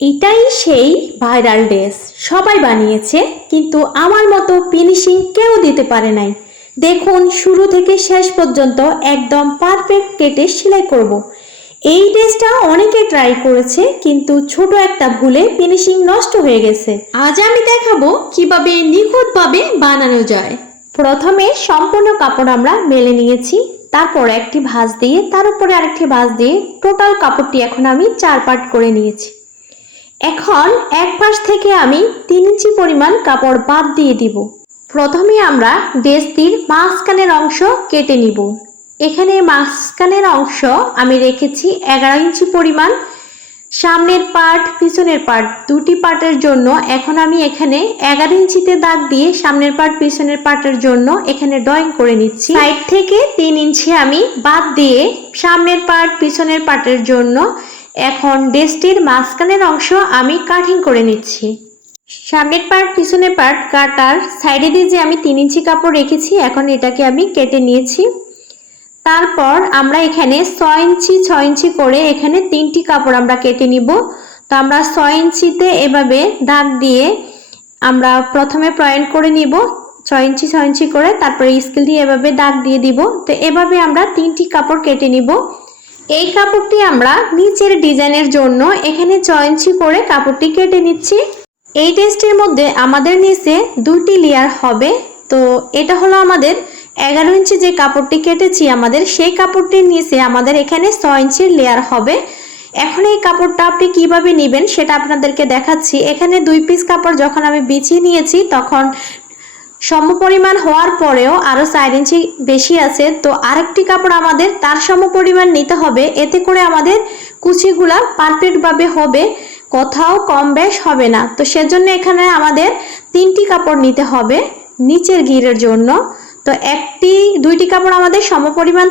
এটাই সেই viral dress. সবাই বানিয়েছে, কিন্তু আমার মতো ফিনিশিং কেউ দিতে পারে নাই। দেখুন, শুরু থেকে শেষ পর্যন্ত একদম পারফেক্ট কেটে সেলাই করব। এই ড্রেসটা অনেকে ট্রাই করেছে, কিন্তু ছোট একটা ভুলে ফিনিশিং নষ্ট হয়ে গেছে। আজ আমি দেখাবো কীভাবে নিখুঁতভাবে বানানো যায়। প্রথমে সম্পূর্ণ কাপড় আমরা মেলে নিয়েছি, তারপর একটি ভাঁজ দিয়ে, তার উপরে আরেকটি ভাঁজ দিয়ে টোটাল কাপড়টি এখন আমি চার পার্ট করে নিয়েছি। এখন এক পাশ থেকে আমি তিন ইঞ্চি পরিমাণ কাপড় বাদ দিয়ে দিব। প্রথমে আমরা ড্রেসটির মাঝখানের অংশ কেটে নিব। এখানে মাঝখানের অংশ আমি রেখেছি এগারো ইঞ্চি পরিমাণ। সামনের পার্ট, পিছনের পার্ট দুটি পার্টের জন্য এখন আমি এখানে এগারো ইঞ্চিতে দাগ দিয়ে সামনের পার্ট, পিছনের পার্টের জন্য এখানে ড্রয়িং করে নিচ্ছি। সাইড থেকে তিন ইঞ্চি আমি বাদ দিয়ে সামনের পার্ট, পিছনের পার্টের জন্য এখন ড্রেসটির মাঝখানের অংশ আমি কাটিং করে নিচ্ছি। সামনের পার্ট পিছনের পার্ট কাটার সাইডে দিয়ে যে আমি তিন ইঞ্চি কাপড় রেখেছি, এখন এটাকে আমি কেটে নিয়েছি। তারপর আমরা এখানে ছয় ইঞ্চি ছয় ইঞ্চি করে এখানে তিনটি কাপড় আমরা কেটে নিব। তো আমরা ছয় ইঞ্চিতে এভাবে দাগ দিয়ে আমরা প্রথমে পয়েন্ট করে নিব। ছয় ইঞ্চি ছয় ইঞ্চি করে তারপরে স্কেল দিয়ে এভাবে দাগ দিয়ে দিব। তো এভাবে আমরা তিনটি কাপড় কেটে নিব। এই কাপড়টি আমরা নিচের ডিজাইনের জন্য এখানে ছয় ইঞ্চি করে কাপড়টি কেটে নিচ্ছি। এই টেস্টের মধ্যে আমাদের নিচে দুইটি লেয়ার হবে। তো এটা হলো আমাদের এগারো ইঞ্চি যে কাপড়টি কেটেছি, আমাদের সেই কাপড়টির নিচে আমাদের এখানে ছয় ইঞ্চির লেয়ার হবে। এখন এই কাপড়টা আপনি কীভাবে নেবেন সেটা আপনাদেরকে দেখাচ্ছি। এখানে দুই পিস কাপড় যখন আমি বিছিয়ে নিয়েছি, তখন সমপরিমাণ হওয়ার পরেও আরও চার ইঞ্চি বেশি আছে, তো আরেকটি কাপড় আমাদের তার সমপরিমাণ নিতে হবে। এতে করে আমাদের কুচিগুলা পারফেক্টভাবে হবে, কোথাও কম বেশ হবে না। তো সেজন্য এখানে আমাদের তিনটি কাপড় নিতে হবে নিচের ঘিরের জন্য। তো একটি, দুইটি কাপড় আমাদের সমপরিমাণ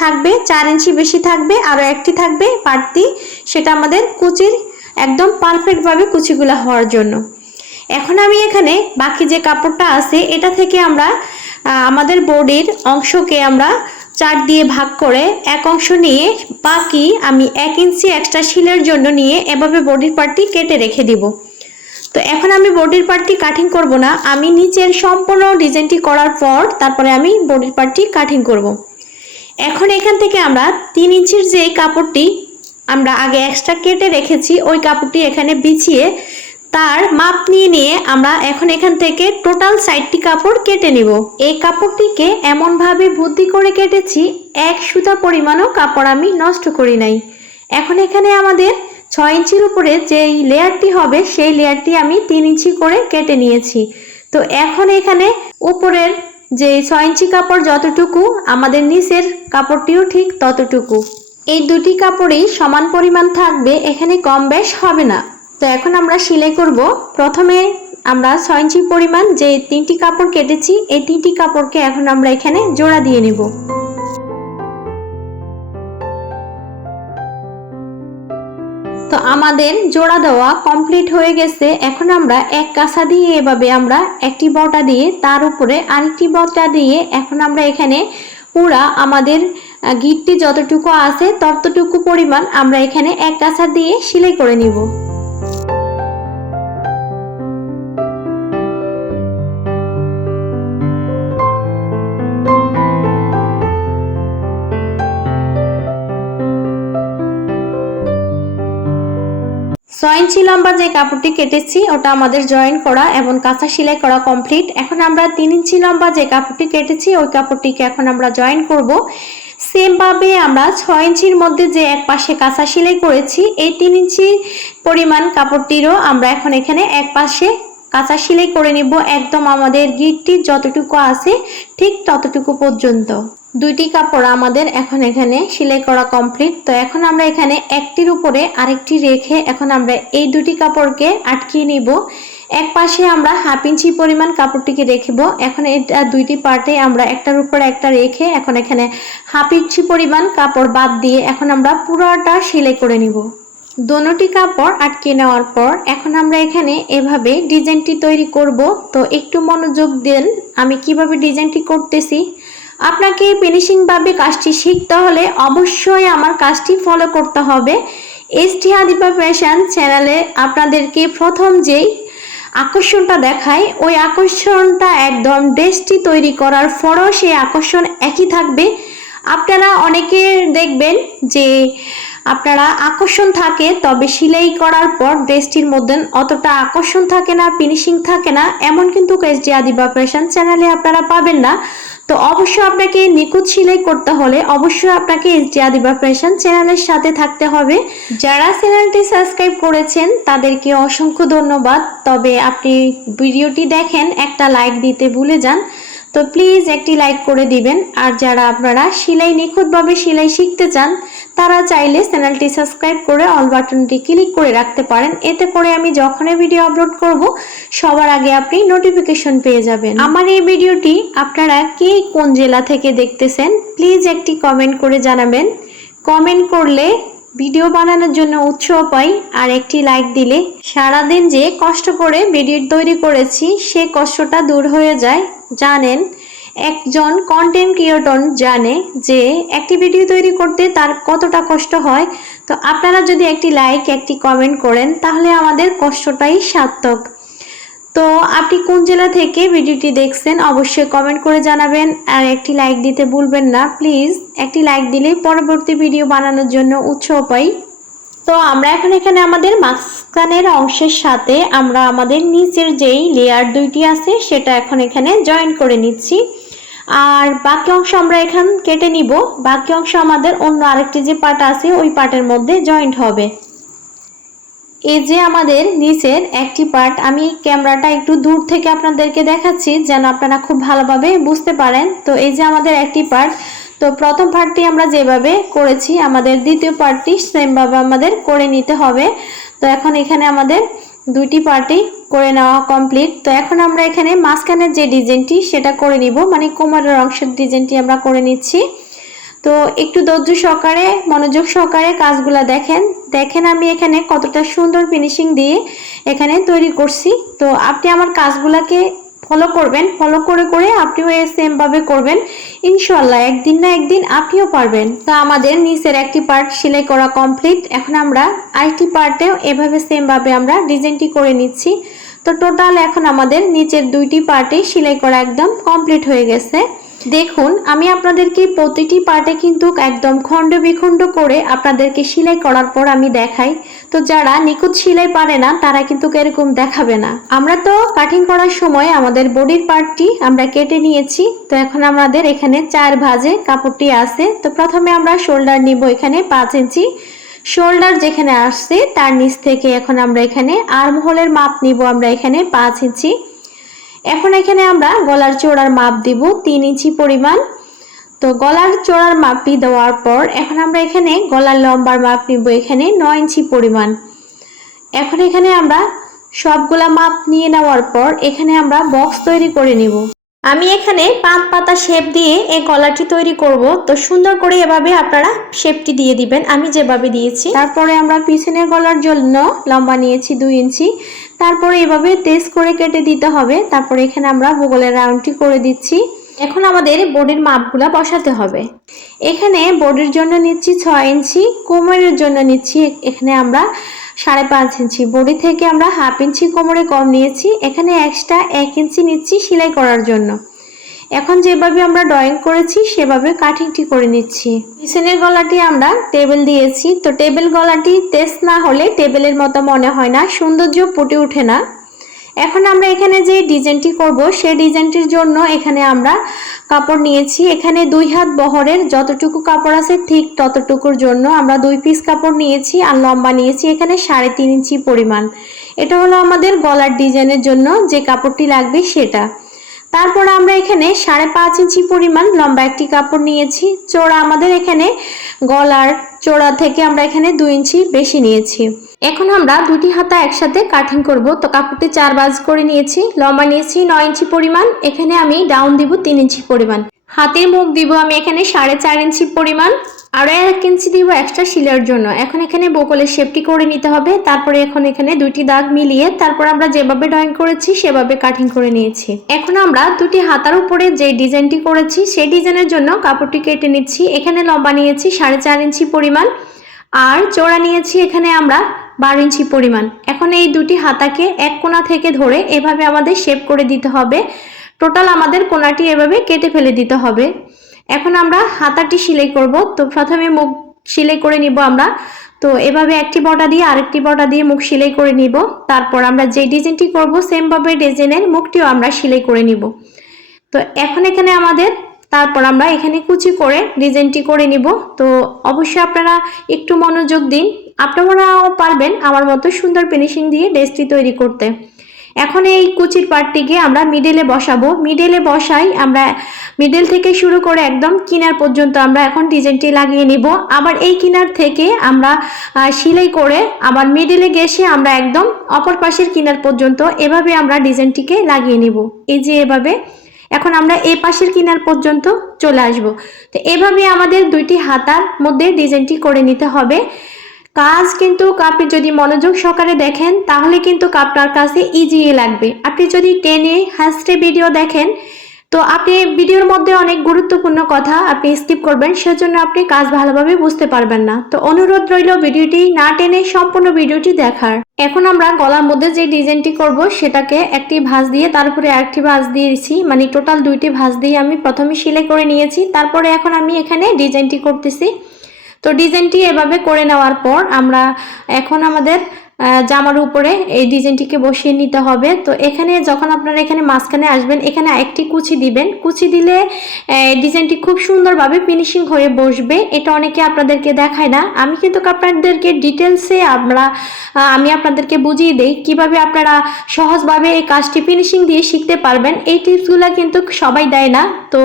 থাকবে, চার ইঞ্চি বেশি থাকবে আরও একটি থাকবে পার্টি সেটা আমাদের কুচির একদম পারফেক্টভাবে কুচিগুলা হওয়ার জন্য। এখন আমি এখানে বাকি যে কাপড়টা আছে, এটা থেকে আমরা আমাদের বডির অংশকে আমরা চার দিয়ে ভাগ করে এক অংশ নিয়ে বাকি আমি এক ইঞ্চি এক্সট্রা শিলের জন্য নিয়ে এভাবে বডির পার্টটি কেটে রেখে দিব তো এখন আমি বডির পার্টটি কাটিং করব না, আমি নিচের সম্পূর্ণ ডিজাইনটি করার পর তারপরে আমি বডির পার্টটি কাটিং করব। এখন এখান থেকে আমরা তিন ইঞ্চির যে কাপড়টি আমরা আগে এক্সট্রা কেটে রেখেছি, ওই কাপড়টি এখানে বিছিয়ে তার মাপ নিয়ে নিয়ে আমরা এখন এখান থেকে টোটাল সাইডটি কাপড় কেটে নিব। এই কাপড়টিকে এমনভাবে বুদ্ধি করে কেটেছি, এক সুতা পরিমাণও কাপড় আমি নষ্ট করি নাই। এখন এখানে আমাদের ছয় ইঞ্চির উপরে যেই লেয়ারটি হবে, সেই লেয়ারটি আমি তিন ইঞ্চি করে কেটে নিয়েছি। তো এখন এখানে উপরের যে ছয় ইঞ্চি কাপড় যতটুকু, আমাদের নিচের কাপড়টিও ঠিক ততটুকু। এই দুটি কাপড়েই সমান পরিমাণ থাকবে, এখানে কম বেশ হবে না। তো এখন আমরা সেলাই করব। প্রথমে আমরা ছয় ইঞ্চি পরিমাণ যে তিনটি কাপড় কেটেছি, এই তিনটি কাপড়কে এখন আমরা এখানে জোড়া দিয়ে নেব। তো আমাদের জোড়া দেওয়া কমপ্লিট হয়ে গেছে। এখন আমরা এক কাঁচা দিয়ে এভাবে আমরা একটি বটা দিয়ে, তার উপরে আরেকটি বটা দিয়ে এখন আমরা এখানে পুরা আমাদের গিটটি যতটুকু আছে ততটুকু পরিমাণ আমরা এখানে এক কাঁচা দিয়ে সেলাই করে নিব। ইঞ্চি লম্বা যে কাপড়টি কেটেছি, ওটা আমাদের জয়েন করা এবং কাঁচা সেলাই করা কমপ্লিট এখন আমরা তিন ইঞ্চি লম্বা যে কাপড়টি কেটেছি, ওই কাপড়টিকে এখন আমরা জয়েন করব। সেমভাবে আমরা ছয় ইঞ্চির মধ্যে যে এক পাশে কাঁচা সেলাই করেছি, এই তিন ইঞ্চি পরিমাণ কাপড়টিরও আমরা এখন এখানে এক পাশে কাঁচা সেলাই করে নিব। একদম আমাদের গিটটি যতটুকু আছে, ঠিক ততটুকু পর্যন্ত। দুইটি কাপড় আমাদের এখন এখানে সেলাই করা কমপ্লিট তো এখন আমরা এখানে একটির উপরে আরেকটি রেখে এখন আমরা এই দুটি কাপড়কে আটকিয়ে নিব। এক পাশে আমরা হাফ ইঞ্চি পরিমাণ কাপড়টিকে রেখব। এখন এটা দুইটি পার্টে আমরা একটার উপরে একটা রেখে এখন এখানে হাফ ইঞ্চি পরিমাণ কাপড় বাদ দিয়ে এখন আমরা পুরোটা সেলাই করে নিব। দোনোটি কাপড় আটকে নেওয়ার পর এখন আমরা এখানে এভাবে ডিজাইনটি তৈরি করব। তো একটু মনোযোগ দেন আমি কীভাবে ডিজাইনটি করতেছি। আপনাকে ফিনিশিংভাবে কাজটি শিখতে হলে অবশ্যই আমার কাজটি ফলো করতে হবে। এস টি হাদিপা ফ্যাশন চ্যানেলে আপনাদেরকে প্রথম যেই আকর্ষণটা দেখায় ওই আকর্ষণটা একদম ড্রেসটি তৈরি করার পরও সেই আকর্ষণ একই থাকবে। আপনারা অনেকে দেখবেন যে আপনারা আকর্ষণ থাকে, তবে সেলাই করার পর ড্রেসটির মধ্যে অতটা আকর্ষণ থাকে না ফিনিশিং থাকে না, এমন কিন্তু এসডি আদিবা ফ্যাশন চ্যানেলে আপনারা পাবেন না। তো অবশ্যই আপনাকে নিখুঁত সেলাই করতে হলে অবশ্যই আপনাকে এসডি আদিবা ফ্যাশন চ্যানেলের সাথে থাকতে হবে। যারা চ্যানেলটি সাবস্ক্রাইব করেছেন, তাদেরকে অসংখ্য ধন্যবাদ। তবে আপনি ভিডিওটি দেখেন, একটা লাইক দিতে ভুলে যান। তো প্লিজ একটি লাইক করে দিবেন। আর যারা আপনারা সেলাই নিখুঁতভাবে সেলাই শিখতে চান তারা চাইলে চ্যানেলটি সাবস্ক্রাইব করে অল বাটনটি ক্লিক করে রাখতে পারেন। এতে করে আমি যখনই ভিডিও আপলোড করব, সবার আগে আপনি নোটিফিকেশন পেয়ে যাবেন। আমার এই ভিডিওটি আপনারা কে কোন জেলা থেকে দেখতেছেন প্লিজ একটি কমেন্ট করে জানাবেন। কমেন্ট করলে ভিডিও বানানোর জন্য উৎসাহ পাই আর একটি লাইক দিলে সারাদিন যে কষ্ট করে ভিডিও তৈরি করেছি, সে কষ্টটা দূর হয়ে যায়। জানেন একজন কন্টেন্ট ক্রিয়েটর জানে যে একটি ভিডিও তৈরি করতে তার কতটা কষ্ট হয়। তো আপনারা যদি একটি লাইক একটি কমেন্ট করেন, তাহলে আমাদের কষ্টটাই সার্থক। তো আপনি কোন জেলা থেকে ভিডিওটি দেখছেন, অবশ্যই কমেন্ট করে জানাবেন। আর একটি লাইক দিতে ভুলবেন না প্লিজ একটি লাইক দিলে পরবর্তী ভিডিও বানানোর জন্য উৎসাহ পাই। তো আমরা এখন এখানে আমাদের মাঝখানের অংশের সাথে আমরা আমাদের নিচের যেই লেয়ার দুইটি আছে, সেটা এখন এখানে জয়েন করে নিচ্ছি। আর বাকি অংশ আমরা এখান কেটে নিব। বাকি অংশ আমাদের অন্য আরেকটি যে পার্ট আছে, ওই পার্টের মধ্যে জয়েন্ট হবে। এই যে আমাদের নিচের একটি পার্ট আমি ক্যামেরাটা একটু দূর থেকে আপনাদেরকে দেখাচ্ছি, যেন আপনারা খুব ভালোভাবে বুঝতে পারেন। তো এই যে আমাদের একটি পার্ট তো প্রথম পার্টটি আমরা যেভাবে করেছি, আমাদের দ্বিতীয় পার্টটি সেমভাবে আমাদের করে নিতে হবে। তো এখন এখানে আমাদের দুইটি পার্টি করে নেওয়া কমপ্লিট তো এখন আমরা এখানে মাঝখানের যে ডিজাইনটি, সেটা করে নিব। মানে কোমরের অংশের ডিজাইনটি আমরা করে নিচ্ছি। তো একটু ধৈর্য সহকারে, মনোযোগ সহকারে কাজগুলো দেখেন। দেখেন আমি এখানে কতটা সুন্দর ফিনিশিং দিয়ে এখানে তৈরি করছি। তো আপনি আমার কাজগুলোকে ফলো করবেন ফলো করে করে আপনিও সেমভাবে করবেন। ইনশাল্লাহ একদিন না একদিন আপনিও পারবেন। তো আমাদের নিচের একটি পার্ট সেলাই করা কমপ্লিট এখন আমরা আরেকটি পার্টেও এভাবে সেমভাবে আমরা ডিজাইনটি করে নিচ্ছি। তো টোটাল এখন আমাদের নিচের দুইটি পার্টে সেলাই করা একদম কমপ্লিট হয়ে গেছে। দেখুন, আমি আপনাদেরকে প্রতিটি পার্টে কিন্তু একদম খণ্ড বিখণ্ড করে আপনাদেরকে সেলাই করার পর আমি দেখাই। তো যারা নিখুঁত সেলাই পারে না, তারা কিন্তু এরকম দেখাবে না। আমরা তো কাটিং করার সময় আমাদের বডির পার্টটি আমরা কেটে নিয়েছি, তো এখন আমাদের এখানে চার ভাজে কাপড়টি আছে। তো প্রথমে আমরা শোল্ডার নিব এখানে পাঁচ ইঞ্চি। শোল্ডার যেখানে আসছে, তার নিচ থেকে এখন আমরা এখানে আর্ম হোলের মাপ নিব আমরা এখানে পাঁচ ইঞ্চি। এখন এখানে আমরা গলার চোড়ার মাপ দিব, তিন ইঞ্চি পরিমাণ। তো গলার চোড়ার মাপটি দেওয়ার পর এখন আমরা এখানে গলার লম্বার মাপ নিব এখানে নয় ইঞ্চি পরিমাণ। এখন এখানে আমরা সবগুলা মাপ নিয়ে নেওয়ার পর এখানে আমরা বক্স তৈরি করে নিব। আমি এখানে পাত পাতা শেপ দিয়ে এই গলাটি তৈরি করব। তো সুন্দর করে এভাবে আপনারা শেপটি দিয়ে দিবেন। আমি যেভাবে দিয়েছি। তারপরে আমরা পিছনের গলার জন্য লম্বা নিয়েছি দুই ইঞ্চি। তারপরে এভাবে তেজ করে কেটে দিতে হবে। তারপরে এখানে আমরা ভূগোলের রাউন্ডটি করে দিচ্ছি। এখন আমাদের বডির মাপগুলা বসাতে হবে। এখানে বডির জন্য নিচ্ছি ছয় ইঞ্চি, কোমরের জন্য নিচ্ছি এখানে আমরা সাড়ে পাঁচ ইঞ্চি। বডি থেকে আমরা হাফ ইঞ্চি কোমরে কম নিয়েছি, এখানে এক্সট্রা এক ইঞ্চি নিচ্ছি সেলাই করার জন্য। এখন যেভাবে আমরা ড্রয়িং করেছি, সেভাবে কাটিংটি করে নিচ্ছি। পিছনের গলাটি আমরা টেবিল দিয়েছি। তো টেবিল গলাটি তেজ না হলে টেবিলের মতো মনে হয় না, সৌন্দর্য ফুটে ওঠে না। এখন আমরা এখানে যে ডিজাইনটি করব, সেই ডিজাইনটির জন্য এখানে আমরা কাপড় নিয়েছি। এখানে দুই হাত বহরের যতটুকু কাপড় আছে ঠিক ততটুকুর জন্য আমরা দুই পিস কাপড় নিয়েছি আর লম্বা নিয়েছি, এখানে সাড়ে তিন ইঞ্চি পরিমাণ। এটা হলো আমাদের গলার ডিজাইনের জন্য যে কাপড়টি লাগবে সেটা। তারপর আমরা এখানে সাড়ে পাঁচ ইঞ্চি পরিমাণ লম্বা একটি কাপড় নিয়েছি। চোড়া আমাদের এখানে গলার চোড়া থেকে আমরা এখানে দুই ইঞ্চি বেশি নিয়েছি। এখন আমরা দুটি হাতা একসাথে কাটিং করব। তো কাপড়টি চার বাজ করে নিয়েছি। লম্বা নিয়েছি নয় ইঞ্চি পরিমাণ। এখানে আমি ডাউন দিব তিন ইঞ্চি পরিমাণ। হাতের মুখ দিব আমি এখানে সাড়ে চার ইঞ্চি পরিমাণ। আরও এক ইঞ্চি দিব এক্সট্রা শিলার জন্য। এখন এখানে বকলের শেপটি করে নিতে হবে। তারপরে এখন এখানে দুটি দাগ মিলিয়ে তারপর আমরা যেভাবে ড্রয়িং করেছি, সেভাবে কাটিং করে নিয়েছি। এখন আমরা দুটি হাতার উপরে যে ডিজাইনটি করেছি, সেই ডিজাইনের জন্য কাপড়টি কেটে নিচ্ছি। এখানে লম্বা নিয়েছি সাড়ে চার ইঞ্চি পরিমাণ। আর চোড়া নিয়েছি এখানে আমরা বারো ইঞ্চি পরিমাণ। এখন এই দুটি হাতাকে এক কোনা থেকে ধরে এভাবে আমাদের শেপ করে দিতে হবে। টোটাল আমাদের কোনাটি এভাবে কেটে ফেলে দিতে হবে। এখন আমরা হাতাটি সেলাই করব। তো প্রথমে মুখ সেলাই করে নিব আমরা। তো এভাবে একটি বটা দিয়ে আরেকটি বটা দিয়ে মুখ সেলাই করে নিব। তারপর আমরা যে ডিজাইনটি করব, সেমভাবে ডিজাইনের মুখটিও আমরা সেলাই করে নিব। তো এখন এখানে আমাদের, তারপর আমরা এখানে কুচি করে ডিজাইনটি করে নিব। তো অবশ্যই আপনারা একটু মনোযোগ দিন। আপনারাও পারবেন আমার মতো সুন্দর ফিনিশিং দিয়ে ড্রেসটি তৈরি করতে। এখন এই কুচির পার্টটিকে আমরা মিডেলে বসাবো। মিডেলে বসাই আমরা মিডল থেকে শুরু করে একদম কিনার পর্যন্ত আমরা এখন ডিজাইনটি লাগিয়ে নিব। আবার এই কিনার থেকে আমরা সেলাই করে আবার মিডলে গেছে আমরা একদম অপর পাশের কিনার পর্যন্ত এভাবে আমরা ডিজাইনটিকে লাগিয়ে নিব। এই যে এভাবে, এখন আমরা এ পাশের কিনার পর্যন্ত চলে আসব। তো এভাবে আমাদের দুইটি হাতার মধ্যে ডিজাইনটি করে নিতে হবে। কাজ কিন্তু আপনি যদি মনোযোগ সহকারে দেখেন, তাহলে কিন্তু আপনার কাছে ইজিয়ে লাগবে। আপনি যদি টেনে হাসতে ভিডিও দেখেন, তো আপনি ভিডিওর মধ্যে অনেক গুরুত্বপূর্ণ কথা আপনি স্কিপ করবেন, সেজন্য আপনি কাজ ভালোভাবে বুঝতে পারবেন না। তো অনুরোধ রইল ভিডিওটি না টেনে সম্পূর্ণ ভিডিওটি দেখার। এখন আমরা গলার মধ্যে যে ডিজাইনটি করব, সেটাকে একটি ভাঁজ দিয়ে তারপরে একটি ভাঁজ দিয়েছি মানে টোটাল দুইটি ভাঁজ দিয়ে আমি প্রথমে সেলাই করে নিয়েছি। তারপরে এখন আমি এখানে ডিজাইনটি করতেছি। তো ডিজাইনটি এভাবে করে নেওয়ার পর আমরা এখন আমাদের জামার উপরে এই ডিজাইনটিকে বসিয়ে নিতে হবে। তো এখানে যখন আপনারা এখানে মাঝখানে আসবেন, এখানে একটি কুচি দিবেন। কুচি দিলে ডিজাইনটি খুব সুন্দরভাবে ফিনিশিং হয়ে বসবে। এটা অনেকে আপনাদেরকে দেখায় না। আমি কিন্তু আপনাদেরকে ডিটেলসে আমরা আমি আপনাদেরকে বুঝিয়ে দেই কীভাবে আপনারা সহজভাবে এই কাজটি ফিনিশিং দিয়ে শিখতে পারবেন। এই টিপসগুলো কিন্তু সবাই দেয় না। তো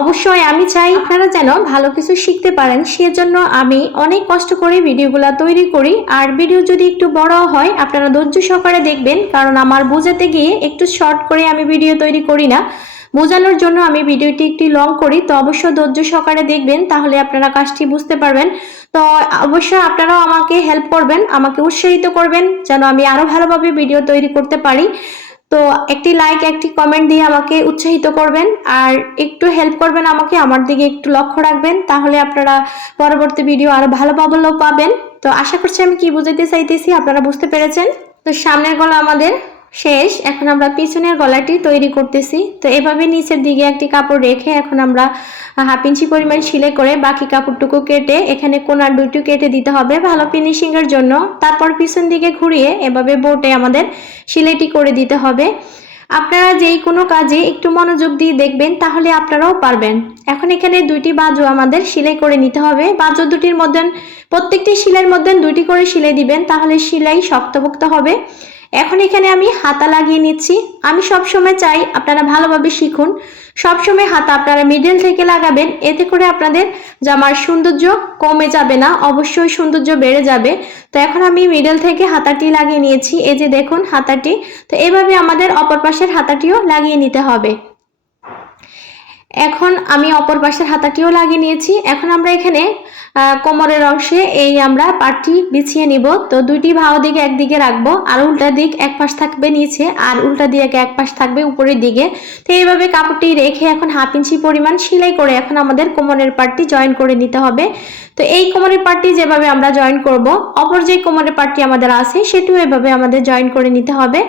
অবশ্যই আমি চাই আপনারা যেন ভালো কিছু শিখতে পারেন। সেজন্য আমি অনেক কষ্ট করে ভিডিওগুলো তৈরি করি। আর ভিডিও যদি একটু বড় হয়, আপনারা ধৈর্য সহকারে দেখবেন, কারণ আমার বোঝাতে গিয়ে একটু শর্ট করে আমি ভিডিও তৈরি করি না। বোঝানোর জন্য আমি ভিডিওটি একটি লং করি, তো অবশ্যই ধৈর্য সহকারে দেখবেন, তাহলে আপনারা কাজটি বুঝতে পারবেন। তো অবশ্যই আপনারাও আমাকে হেল্প করবেন, আমাকে উৎসাহিত করবেন, যেন আমি আরও ভালোভাবে ভিডিও তৈরি করতে পারি। তো একটি লাইক একটি কমেন্ট দিয়ে আমাকে উৎসাহিত করবেন। আর একটু হেল্প করবেন আমাকে, আমার দিকে একটু লক্ষ্য রাখবেন। তাহলে আপনারা পরবর্তী ভিডিও আরও ভালো পাবলো পাবেন। তো আশা করছি আমি কি বুঝাইতে চাইতেছি, আপনারা বুঝতে পেরেছেন। তো সামনের গলা আমাদের শেষ, এখন আমরা পিছনের গলাটি তৈরি করতেছি। তো এভাবে নিচের দিকে একটি কাপড় রেখে এখন আমরা হাফ ইঞ্চি পরিমাণ সিলাই করে বাকি কাপড়টুকু কেটে এখানে কোনার দুটো কেটে দিতে হবে ভালো ফিনিশিংয়ের জন্য। তারপর পিছন দিকে ঘুরিয়ে এভাবে বোটে আমাদের সিলাইটি করে দিতে হবে। আপনারা যেই কোনো কাজে একটু মনোযোগ দিয়ে দেখবেন, তাহলে আপনারাও পারবেন। এখন এখানে দুইটি বাজু আমাদের সেলাই করে নিতে হবে। বাজু দুটির মধ্যে, প্রত্যেকটি সেলাইয়ের মধ্যে দুইটি করে সেলাই দিবেন, তাহলে সেলাই শক্তপোক্ত হবে। এখন এখানে আমি হাতা লাগিয়ে নিচ্ছি। আমি সব সময় চাই আপনারা ভালোভাবে শিখুন। সবসময় হাতা আপনারা মিডল থেকে লাগাবেন। এতে করে আপনাদের জামার সৌন্দর্য কমে যাবে না, অবশ্যই সৌন্দর্য বেড়ে যাবে। তো এখন আমি মিডল থেকে হাতাটি লাগিয়ে নিয়েছি। এই যে দেখুন হাতাটি। তো এভাবে আমাদের অপর পাশের হাতাটিও লাগিয়ে নিতে হবে। এখন আমি অপর পাশের হাতাটিও লাগিয়ে নিয়েছি। এখন আমরা এখানে কোমরের অংশে এই আমরা পাটটি বিছিয়ে নিব। তো দুইটি ভাও দিকে একদিকে রাখব। আর উল্টা দিক এক পাশ থাকবে নিচে, আর উল্টা দিকে এক পাশ থাকবে উপরের দিকে। তো এইভাবে কাপড়টি রেখে এখন হাফ ইঞ্চি পরিমাণ সেলাই করে এখন আমাদের কোমরের পাটটি জয়েন করে নিতে হবে। তো এই কোমরের পাটটি যেভাবে আমরা জয়েন করব, অপর যে কোমরের পাটটি আমাদের আছে, সেটিও এভাবে আমাদের জয়েন করে নিতে হবে।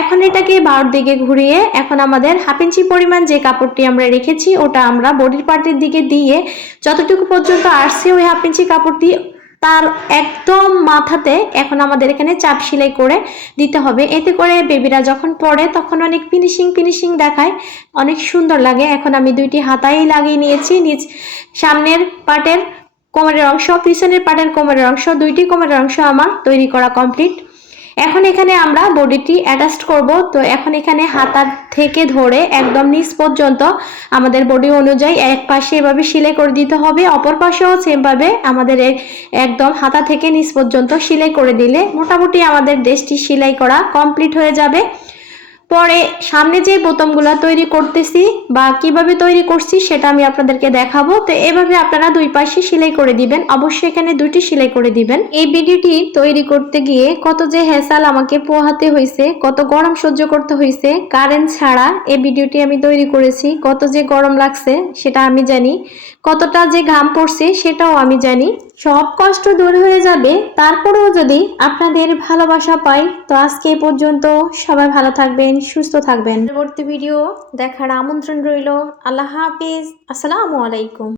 এখন এটাকে বারোর দিকে ঘুরিয়ে এখন আমাদের হাফ ইঞ্চি পরিমাণ যে কাপড়টি আমরা রেখেছি ওটা আমরা বডির পার্টের দিকে দিয়ে যতটুকু পর্যন্ত আসছে ওই হাফ ইঞ্চি কাপড়টি তার একদম মাথাতে এখন আমাদের এখানে চাপ সেলাই করে দিতে হবে। এতে করে বেবিরা যখন পরে তখন অনেক ফিনিশিং ফিনিশিং দেখায়। অনেক সুন্দর লাগে। এখন আমি দুইটি হাতাই লাগিয়ে নিয়েছি। নিজ সামনের পাটের কোমরের অংশ, পিছনের পাটের কোমরের অংশ, দুইটি কোমরের অংশ আমার তৈরি করা কমপ্লিট এখন এখানে আমরা বডিটি অ্যাডাস্ট করব। তো এখন এখানে হাতার থেকে ধরে একদম নিচ পর্যন্ত আমাদের বডি অনুযায়ী এক পাশে এভাবে সিলাই করে দিতে হবে। অপর পাশেও সেমভাবে আমাদের একদম হাতা থেকে নিচ পর্যন্ত সিলাই করে দিলে মোটামুটি আমাদের ড্রেসটি সিলাই করা কমপ্লিট হয়ে যাবে। পরে সামনে যে বোতামগুলো তৈরি করতেছি বা কীভাবে তৈরি করছি সেটা আমি আপনাদেরকে দেখাবো। তো এভাবে আপনারা দুই পাশে সেলাই করে দিবেন। অবশ্যই এখানে দুইটি সেলাই করে দিবেন। এই ভিডিওটি তৈরি করতে গিয়ে কত যে হেসাল আমাকে পোহাতে হয়েছে কত গরম সহ্য করতে হয়েছে কারেন্ট ছাড়া এই ভিডিওটি আমি তৈরি করেছি, কত যে গরম লাগছে সেটা আমি জানি, কতটা যে ঘাম পড়ছে সেটাও আমি জানি। সব কষ্ট দূর হয়ে যাবে, তারপরেও যদি আপনাদের ভালোবাসা পাই, তো আজকে এ পর্যন্ত সবাই ভালো থাকবেন, সুস্থ থাকবেন। পরবর্তী ভিডিও দেখার আমন্ত্রণ রইল। আল্লাহ হাফিজ। আসসালামু আলাইকুম।